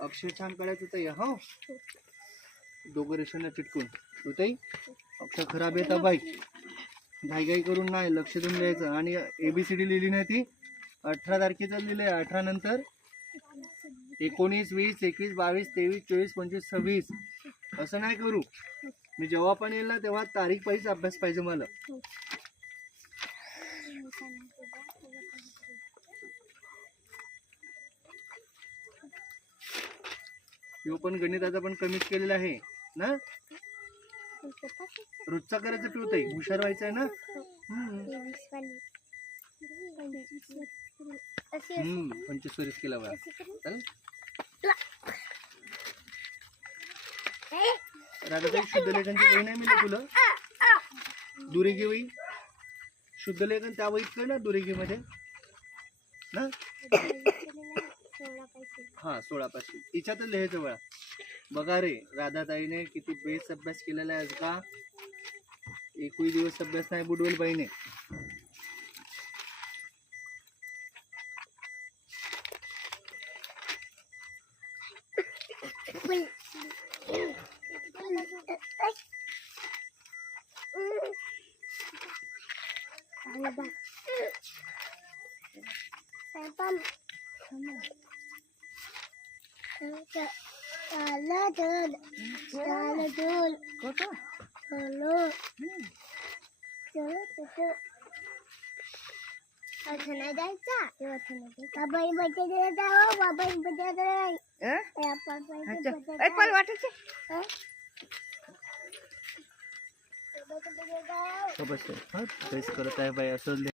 अक्षर छान काढायचं ताई. हो दोघं रेषांना चिटकून तू ताई अक्षर खराब येतं बाई. घाई करून नाही लक्ष देऊन द्यायचं. आणि ABCD लिहिली नाही ती 18 तारखेचं लिहिलंय. 18 नंतर 19, 20, 21, 22, 23, 24, 25, 26 असं नाही करू. मी जेव्हा पण येईल ना तेव्हा तारीख पाहिजे, अभ्यास पाहिजे मला. तो पण गणिताचा पण कमीच केलेला आहे ना. रोजचा करायचं पिऊ ताई. हुशार व्हायचं आहे ना. 25 केला बघा. चल राधाताई शुद्ध लेखनची वही नाही मिळाली तुला. दुरेगी वही शुद्ध लेखन त्या वहीत कर ना. दुरेगी मध्ये ना. हा 16 पाचशे तिच्यातच लिहायचं बघा. बघा रे राधाताईने किती बेस अभ्यास केलेला आहे का. एकही दिवस अभ्यास नाही बुडवेल बाईने. करत आहे बाई असं.